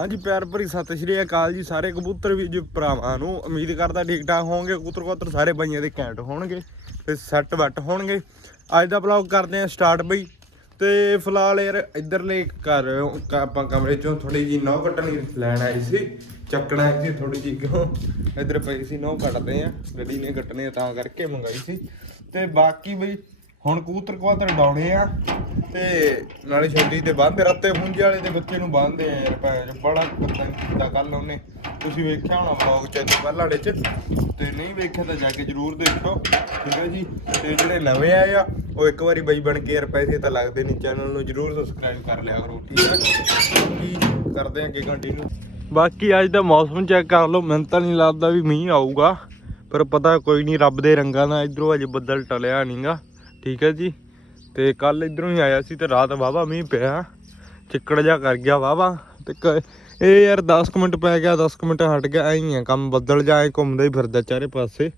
ਹਾਂਜੀ, ਪਿਆਰ ਭਰੀ ਸਤਿ ਸ਼੍ਰੀ ਅਕਾਲ ਜੀ ਸਾਰੇ ਕਬੂਤਰ ਵੀ ਜੀ ਭਰਾਵਾਂ ਨੂੰ ਉਮੀਦ ਕਰਦਾ ਠੀਕ ਠਾਕ ਹੋਣਗੇ ਕਬੂਤਰ ਕਬੂਤਰ ਸਾਰੇ ਬਾਈਆਂ ਦੇ ਘੈਂਟ ਹੋਣਗੇ ਤੇ ਸੈੱਟ ਵੱਟ ਹੋਣਗੇ। ਅੱਜ ਦਾ ਵਲੌਗ ਕਰਦੇ ਆ ਸਟਾਰਟ ਬਈ। ਤੇ ਫਿਲਹਾਲ ਯਾਰ ਇਧਰਲੇ ਘਰ ਆਪਾਂ ਕਮਰੇ ਚੋਂ ਥੋੜੀ ਜੀ ਨੌ ਕੱਟਣੀ ਲੈਣ ਆਈ ਸੀ। ਚੱਕਣਾ ਆਈ ਸੀ ਥੋੜੀ ਜੀ ਕਿਉਂ? ਇਧਰ ਪਈ ਸੀ ਨੌ ਕੱਟਦੇ ਆ ਗੱਡੀ ਨੇ ਕੱਟਣੇ ਆ ਤਾਂ ਕਰਕੇ ਮੰਗਾਈ ਸੀ। ਤੇ ਬਾਕੀ ਬਈ ਹੁਣ ਕਬੂਤਰ ਕਬੂਤਰ ਡਾਉਣੇ ਆ। ਤੇ ਨਾਲੇ ਛੋਟੀ ਤੇ ਬੰਨਦੇ ਰੱਤੇ ਪੁੰਜੇ ਵਾਲੇ ਦੇ ਬੱਚੇ ਨੂੰ ਬੰਨਦੇ ਆ ਯਾਰ ਭੈਣ ਚੋ, ਬੜਾ ਪਤੰਗ ਕੀਤਾ ਕੱਲ ਉਹਨੇ। ਤੁਸੀਂ ਵੇਖਿਆ ਹੋਣਾ ਵਲੌਗ ਚ ਤੇ ਪਹਿਲਾਂ ਵਾਲੇ ਚ? ਤੇ ਨਹੀਂ ਵੇਖਿਆ ਤਾਂ ਜਾ ਕੇ ਜਰੂਰ ਦੇਖੋ ਠੀਕ ਹੈ ਜੀ? ਤੇ ਜਿਹੜੇ ਨਵੇਂ ਆਏ ਆ ਉਹ ਇੱਕ ਵਾਰੀ ਬਈ ਬਣ ਕੇ ਯਾਰ ਪੈਸੇ ਤਾਂ ਲੱਗਦੇ ਨਹੀਂ ਚੈਨਲ ਨੂੰ ਜਰੂਰ ਸਬਸਕ੍ਰਾਈਬ ਕਰ ਲਿਆ ਕਰੋ ਠੀਕ ਹੈ ਕੀ ਕਰਦੇ ਆ ਅੱਗੇ ਕੰਟੀਨਿਊ ਬਾਕੀ ਅੱਜ ਦਾ ਮੌਸਮ ਚੈੱਕ ਕਰ ਲਓ ਮੈਨੂੰ ਤਾਂ ਨਹੀਂ ਲੱਗਦਾ ਵੀ ਮੀਂਹ ਆਊਗਾ ਪਰ ਪਤਾ ਕੋਈ ਨਹੀਂ ਰੱਬ ਦੇ ਰੰਗਾਂ ਦਾ ਇਧਰੋਂ ਅਜੇ ਬੱਦਲ ਟਲਿਆ ਨਹੀਂਗਾ ਠੀਕ ਹੈ ਜੀ। ਤੇ ਕੱਲ ਇਧਰੋਂ ਹੀ ਆਇਆ ਸੀ ਤੇ ਰਾਤ ਵਾਵਾ ਮੀਂਹ ਪਿਆ। ਚਿੱਕੜ ਜਾ ਕਰ ਗਿਆ ਵਾਵਾ ਤੇ ਕ- ਇਹ ਯਾਰ 10 ਕੁ ਮਿੰਟ ਪੈ ਗਿਆ 10 ਕੁ ਮਿੰਟ ਹਟ ਗਿਆ, ਐਂ ਹੀ ਆ ਕੰਮ। ਬੱਦਲ ਜਾ ਐਂ ਘੁੰਮਦਾ ਹੀ ਫਿਰਦਾ ਚਾਰੇ ਪਾਸੇ।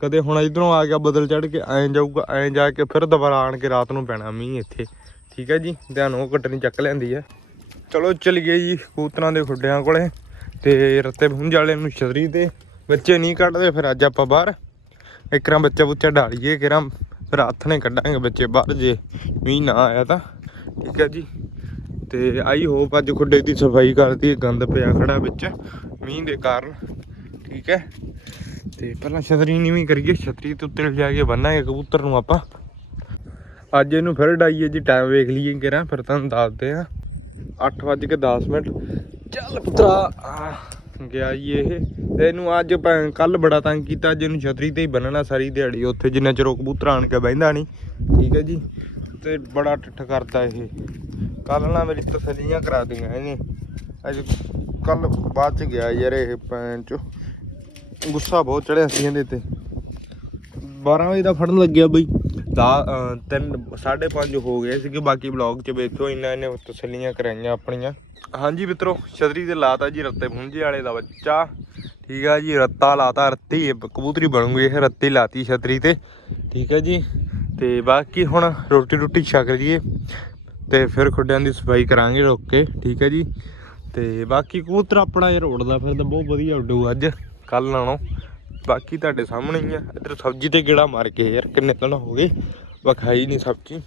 ਕਦੇ ਹੁਣ ਇਧਰੋਂ ਆ ਗਿਆ ਬੱਦਲ ਚੜ ਕੇ, ਐਂ ਜਾਊਗਾ, ਐਂ ਜਾ ਕੇ ਫਿਰ ਦੁਬਾਰਾ ਆਣ ਕੇ ਰਾਤ ਨੂੰ ਪੈਣਾ ਮੀਂਹ ਇੱਥੇ। ਠੀਕ ਹੈ ਜੀ, ਧਿਆਨ ਉਹ ਕੱਟਣੀ ਚੱਕ ਲੈਂਦੀ ਹੈ। ਚਲੋ ਚਲੀਏ ਜੀ ਕੂਤਰਾਂ ਦੇ ਖੁੱਡਿਆਂ ਕੋਲੇ। ਤੇ ਰੱਤੇ ਭੁੰਜ ਵਾਲੇ ਨੂੰ ਛਤਰੀ ਤੇ। ਬੱਚੇ ਨਹੀਂ ਕੱਢਦੇ, ਫਿਰ ਅੱਜ ਆਪਾਂ ਬਾਹਰ। ਇੱਕਰਾਂ ਬੱਚਾ ਬੁੱਚਾ ਢਾਲੀਏ ਕਿਰਾਂ ਫਿਰ ਹੱਥ ਨੇ ਕੱਢਾਂਗੇ ਬੱਚੇ ਬਾਹਰ ਜੇ ਮੀਂਹ ਨਾ ਆਇਆ ਤਾਂ। ਠੀਕ ਹੈ ਜੀ। ਤੇ ਆਈ ਹੋਪ ਅੱਜ ਖੁੱਡੇ ਦੀ ਸਫ਼ਾਈ ਕਰਦੀ, ਗੰਦ ਪਿਆ ਖੜਾ ਵਿੱਚ, ਮੀਂਹ ਦੇ ਕਾਰਨ। ਠੀਕ ਹੈ। ਤੇ ਪਹਿਲਾਂ ਛਤਰੀ ਨੀਵੀਂ ਕਰੀਏ, ਛਤਰੀ ਤੇ ਉੱਤੇ ਲਿਜਾ ਕੇ ਬੰਨਾਂਗੇ ਕਬੂਤਰ ਨੂੰ ਆਪਾਂ। ਅੱਜ ਇਹਨੂੰ ਫਿਰ ਡਾਈਏ ਜੀ ਟਾਈਮ ਵੇਖ ਲਈਏ ਕਿਰਾਂ ਫਿਰ ਤੁਹਾਨੂੰ ਦੱਸਦੇ ਆ 8 ਵੱਜ ਕੇ 10 ਮਿੰਟ। ਚੱਲ ਪੁੱਤਰਾ। ਗਿਆ ਜੀ ਇਹ। ਤੇ ਇਹਨੂੰ ਅੱਜ ਕੱਲ ਬੜਾ ਤੰਗ ਕੀਤਾ, ਅੱਜ ਇਹਨੂੰ ਛਤਰੀ ਤੇ ਹੀ ਬੰਨਣਾ ਸਾਰੀ ਦਿਹਾੜੀ, ਉੱਥੇ ਜਿੰਨਾ ਚਿਰ ਉਹ ਕਬੂਤਰ ਆਣ ਕੇ ਬਹਿੰਦਾ ਨਹੀਂ। ਠੀਕ ਹੈ ਜੀ? ਤੇ ਬੜਾ ਠੱਠ ਕਰਦਾ ਇਹ। ਕੱਲ ਨਾ ਮੇਰੀ ਤਸਲੀਆਂ ਕਰਾ ਦੀਆਂ ਇਹਨੇ। ਅੱਜ ਕੱਲ ਬਾਅਦ ਚ ਗਿਆ ਯਾਰ ਇਹ ਪੈਣ ਚ। ਗੁੱਸਾ ਬਹੁਤ ਚੜਿਆ ਸੀ ਇਹਦੇ ਤੇ। 12 ਵਜੇ ਦਾ ਫੜਨ ਲੱਗਿਆ ਬਈ। ਦਾ 3 5:30 ਹੋ ਗਏ ਸੀਗੇ, ਬਾਕੀ ਵਲੌਗ 'ਚ ਵੇਖਿਓ, ਇੰਨਾ ਇਹਨੇ ਤਸੱਲੀਆਂ ਕਰਾਈਆਂ ਆਪਣੀਆਂ। ਹਾਂਜੀ ਮਿੱਤਰੋ, ਛਤਰੀ ਤੇ ਲਾਤਾ ਜੀ, ਰੱਤੇ ਪੁੰਜੇ ਵਾਲੇ ਦਾ ਬੱਚਾ। ਠੀਕ ਆ ਜੀ, ਰੱਤਾ ਲਾਤਾ, ਰੱਤੀ ਕਬੂਤਰੀ ਬਣੂਗੀ, ਇਹ ਰੱਤੀ ਲਾਤੀ ਛਤਰੀ ਤੇ। ਠੀਕ ਹੈ ਜੀ, ਤੇ ਬਾਕੀ ਹੁਣ ਰੋਟੀ ਰੋਟੀ ਛਕ ਲਈਏ, ਤੇ ਫਿਰ ਖੁੱਡਿਆਂ ਦੀ ਸਫ਼ਾਈ ਕਰਾਂਗੇ ਰੁੱਕ ਕੇ, ਠੀਕ ਹੈ ਜੀ। ਤੇ ਬਾਕੀ ਕਬੂਤਰ ਆਪਣਾ ਯਾਰ ਉੜਦਾ ਫਿਰਦਾ, ਬਹੁਤ ਵਧੀਆ ਉੱਡੂ ਅੱਜ ਕੱਲ ਨਾਲੋਂ। ਬਾਕੀ ਤੁਹਾਡੇ ਸਾਹਮਣੇ ਹੀ ਆ। ਇੱਧਰ ਸਬਜ਼ੀ ਤੇ ਗੇੜਾ ਮਾਰ ਕੇ ਯਾਰ, ਕਿੰਨੇ ਦਿਨ ਹੋ ਗਏ? ਵਖਾਈ ਨਹੀਂ ਸਬਜ਼ੀ।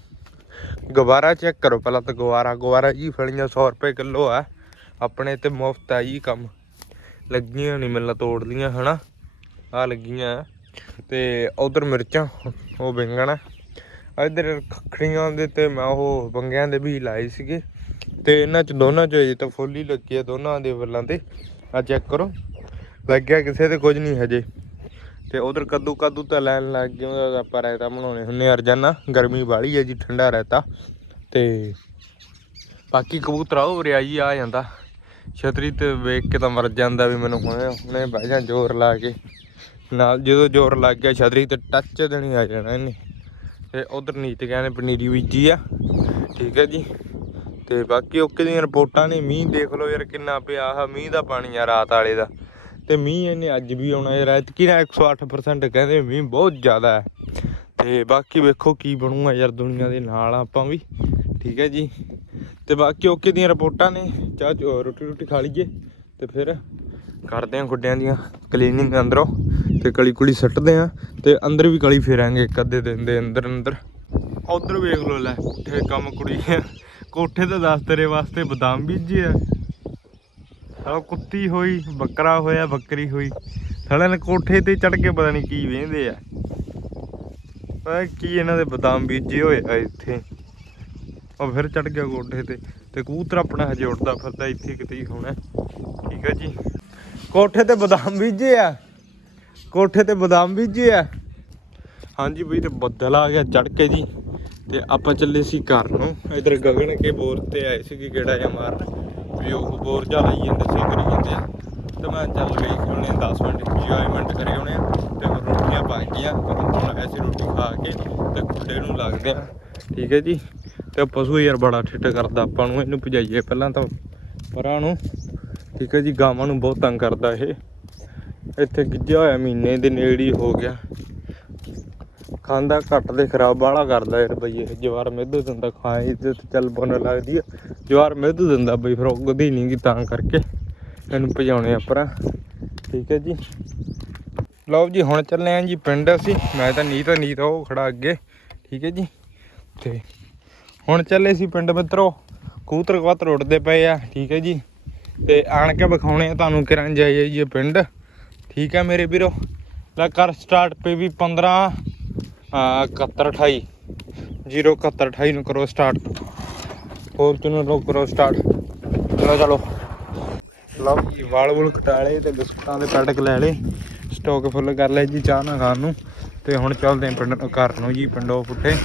ਗਵਾਰਾ ਚੈੱਕ ਕਰੋ ਪਹਿਲਾਂ ਤਾਂ ਗਵਾਰਾ ਗਵਾਰਾ ਜੀ ਫਲੀਆਂ 100 ਰੁਪਏ ਕਿਲੋ ਆ। ਆਪਣੇ ਤੇ ਮੁਫਤ ਆ ਜੀ ਕੰਮ। ਲੱਗੀਆਂ ਨਹੀਂ ਮਿਲਣਾ ਤੋੜ ਲੀਆਂ ਹਨਾ। ਆ ਲੱਗੀਆਂ ਤੇ ਉਧਰ ਮਿਰਚਾਂ, ਉਹ ਬੈਂਗਣ ਆ। ਇੱਧਰ ਖਖੜੀਆਂ ਦੇ ਤੇ ਮੈਂ ਉਹ ਬੰਗਿਆਂ ਦੇ ਵੀ ਲਾਏ ਸੀਗੇ। ਤੇ ਇਹਨਾਂ ਚ ਦੋਨਾਂ ਚ ਹਜੇ ਤਾਂ ਫੁੱਲ ਹੀ ਲੱਗੀ ਆ, ਦੋਨਾਂ ਦੇ ਵੱਲਾਂ ਤੇ। ਆ ਚੈੱਕ ਕਰੋ। ਲੱਗਿਆ ਕਿਸੇ ਤੇ ਕੁਝ ਨਹੀਂ ਹਜੇ। ਤੇ ਉਧਰ ਕੱਦੂ ਕੱਦੂ ਤਾਂ ਲੈਣ ਲੱਗ ਗਏ, ਉਹਦਾ ਆਪਾਂ ਰਾਇਤਾ ਬਣਾਉਣੇ ਹੁੰਨੇ ਅਰਜਾਨਾ ਗਰਮੀ ਵਾਲੀ ਹੈ ਜੀ, ਠੰਡਾ ਰਾਇਤਾ। ਤੇ ਬਾਕੀ ਕਬੂਤਰ ਉਹ ਰਿਆ ਆ ਜਾਂਦਾ। ਛਤਰੀ ਤੇ ਵੇਖ ਕੇ ਤਾਂ ਮਰ ਜਾਂਦਾ ਵੀ ਮੈਨੂੰ ਹੁਣੇ ਹੁਣੇ ਬਹਿ ਜਾ, ਜ਼ੋਰ ਲਾ ਕੇ। ਨਾਲ ਜਦੋਂ ਜ਼ੋਰ ਲੱਗ ਗਿਆ, ਛਤਰੀ ਤੇ ਟੱਚ ਦੇਣੀ ਆ ਜਾਣਾ ਇਹਨੇ। ਤੇ ਉਧਰ ਨੀਤ ਕਹਿੰਦੇ, ਪਨੀਰੀ ਬੀਜੀ ਆ। ਠੀਕ ਹੈ ਜੀ। ਤੇ ਬਾਕੀ ਓਕੇ ਦੀਆਂ ਰਿਪੋਰਟਾਂ ਨੇ, ਮੀਂਹ ਦੇਖ ਲਓ ਯਾਰ ਕਿੰਨਾ ਪਿਆ ਆ ਮੀਂਹ ਦਾ ਪਾਣੀ ਆ ਰਾਤ ਵਾਲੇ ਦਾ। ਤੇ ਮੀਂਹ ਇਹਨੇ ਅੱਜ ਵੀ ਆਉਣਾ ਯਾਰ, ਐਤਕੀ ਨਾ 108% ਕਹਿੰਦੇ ਮੀਂਹ ਬਹੁਤ ਜ਼ਿਆਦਾ ਹੈ। ਤੇ ਬਾਕੀ ਵੇਖੋ ਕੀ ਬਣੂਗਾ ਯਾਰ ਦੁਨੀਆ ਦੇ ਨਾਲ ਆਪਾਂ ਵੀ, ਠੀਕ ਹੈ ਜੀ। ਤੇ ਬਾਕੀ ਓਕੇ ਦੀਆਂ ਰਿਪੋਰਟਾਂ ਨੇ, ਚਾਹ ਚੋ- ਰੋਟੀ ਰੋਟੀ ਖਾ ਲਈਏ ਤੇ ਫਿਰ ਕਰਦੇ ਆਂ ਗੁੱਡਿਆਂ ਦੀਆਂ ਕਲੀਨਿੰਗ ਅੰਦਰੋਂ ਤੇ ਕਲੀ ਕੁਲੀ ਸੱਟਦੇ ਆਂ ਤੇ ਅੰਦਰ ਵੀ ਕਲੀ ਫੇਰਾਂਗੇ ਇੱਕ ਅੱਧੇ ਦਿਨ ਦੇ ਅੰਦਰ ਅੰਦਰ। ਉਧਰ ਵੇਖ ਲੋ ਲੈ, ਕੋਠੇ ਕੰਮ ਕੁੜੀ ਆ। ਕੋਠੇ ਤੇ ਦੱਸ ਤੇਰੇ ਵਾਸਤੇ ਬਦਾਮ ਬੀਜੇ ਆ। ਸਾਲਾ ਕੁੱਤੀ ਹੋਈ, ਬੱਕਰਾ ਹੋਇਆ, ਬੱਕਰੀ ਹੋਈ। ਸਾਲੇ ਨੇ ਕੋਠੇ ਤੇ ਚੜ ਕੇ ਪਤਾ ਨਹੀਂ ਕੀ ਵੇਂਦੇ ਆ। ਪਤਾ ਕੀ ਇਹਨਾਂ ਦੇ ਬਦਾਮ ਬੀਜੇ ਹੋਏ ਆ ਇੱਥੇ। ਉਹ ਫਿਰ ਚੜ ਗਿਆ ਕੋਠੇ ਤੇ ਤੇ ਕਬੂਤਰ ਆਪਣਾ ਹਜੇ ਉੱਡਦਾ ਫਿਰਦਾ ਇੱਥੇ ਕਿਤੇ ਹੀ ਹੋਣਾ। ਠੀਕ ਹੈ ਜੀ। ਕੋਠੇ ਤੇ ਬਦਾਮ ਬੀਜੇ ਆ। ਕੋਠੇ ਤੇ ਬਦਾਮ ਬੀਜੇ ਆ। ਹਾਂਜੀ ਬਈ, ਤੇ ਬੱਦਲ ਆ ਗਿਆ ਚੜ ਕੇ ਜੀ। ਤੇ ਆਪਾਂ ਚੱਲੇ ਸੀ ਘਰ ਨੂੰ। ਇਧਰ ਗਗਨ ਕੇ ਬੋਰ ਤੇ ਆਏ ਸੀ ਕਿ ਕਿਹੜਾ ਜਿਹਾ ਮਾਰਨ। ਵੀ ਉਹ ਬੋਰ ਜਾ ਲਈ ਜਾਂਦੇ ਸੀ ਕਰੀ ਜਾਂਦੇ ਆ। ਤੇ ਮੈਂ ਚੱਲ ਵੇਖ ਆਉਣੇ 10 ਮਿੰਟ ਇੰਜੋਇਮੈਂਟ ਕਰੇ ਆਉਣੇ ਤੇ ਰੋਟੀਆਂ ਬਣ ਗਈਆਂ ਹੁਣ ਐਸੀ ਰੋਟੀ ਖਾ ਕੇ ਤੇ ਖੁੱਡੇ ਨੂੰ ਲੱਗਦੇ ਆ। ਠੀਕ ਹੈ ਜੀ? ਤੇ ਪਸ਼ੂ ਯਾਰ ਬੜਾ ਠਿੱਟ ਕਰਦਾ, ਆਪਾਂ ਨੂੰ ਇਹਨੂੰ ਭਜਾਈਏ ਪਹਿਲਾਂ ਤਾਂ ਪਰਾਂ ਨੂੰ। ਠੀਕ ਹੈ ਜੀ? ਗਾਵਾਂ ਨੂੰ ਬਹੁਤ ਤੰਗ ਕਰਦਾ ਇਹ। ਇੱਥੇ ਗਿੱਜਿਆ ਹੋਇਆ ਮਹੀਨੇ ਦੇ ਨੇੜੇ ਹੀ ਹੋ ਗਿਆ। ਖਾਂਦਾ, ਘੱਟ ਦੇ ਖਰਾਬ ਬਾਹਲਾ ਕਰਦਾ ਯਾਰ ਬਈ ਇਹ ਜਵਾਰ ਮਿੱਧ ਦਿੰਦਾ, ਖਾਏ ਤੇ ਚੱਲ ਪੁੰਨ ਲੱਗਦੀ ਆ। ਜਵਾਰ ਮਿੱਧ ਦਿੰਦਾ ਬਈ, ਫਿਰ ਉਗਦੀ ਨਹੀਂ ਗੀ ਤਾਂ ਕਰਕੇ। ਇਹਨੂੰ ਭਜਾਉਣੇ ਆਪਰਾ ਠੀਕ ਹੈ ਜੀ। ਲਓ ਜੀ, ਹੁਣ ਚੱਲੇ ਆਂ ਜੀ ਪਿੰਡ ਅਸੀਂ। ਮੈਂ ਤਾਂ ਨੀਤ ਨੀਤ ਉਹ ਖੜਾ ਅੱਗੇ। ਠੀਕ ਹੈ ਜੀ। ਤੇ ਹੁਣ ਚੱਲੇ ਸੀ ਪਿੰਡ ਮਿੱਤਰੋ ਕੂਤਰ ਕਬੂਤਰ ਉੱਡਦੇ ਪਏ ਆ। ਠੀਕ ਹੈ ਜੀ। ਤੇ ਆਣ ਕੇ ਵਿਖਾਉਣੇ ਆ ਤੁਹਾਨੂੰ ਕਿਰਾਂ ਜਾਈਏ ਜੀ ਇਹ ਪਿੰਡ। ਠੀਕ ਹੈ ਮੇਰੇ ਵੀਰੋ। ਲੈ, ਕਰ ਸਟਾਰਟ ਪੇ ਵੀ 15 ਆ 71 28 071 28 ਨੂੰ ਕਰੋ ਸਟਾਰਟ ਫੋਰਚੂਨਰ ਨੂੰ ਕਰੋ ਸਟਾਰਟ ਚਲੋ ਚਲੋ। ਲਓ ਜੀ, ਵਾਲ ਵੁਲ ਕਟਾ ਲਏ ਤੇ ਬਿਸਕੁਟਾਂ ਦੇ ਪੈਟਕ ਲੈ ਲਏ। ਸਟਾਕ ਫੁੱਲ ਕਰ ਲਿਆ ਜੀ ਚਾਹ ਨਾ ਖਾਣ ਨੂੰ। ਤੇ ਹੁਣ ਚੱਲਦੇ ਆਂ ਪਿੰਡ ਘਰ ਨੂੰ ਜੀ, ਪਿੰਡੋਂ ਪੁੱਠੇ।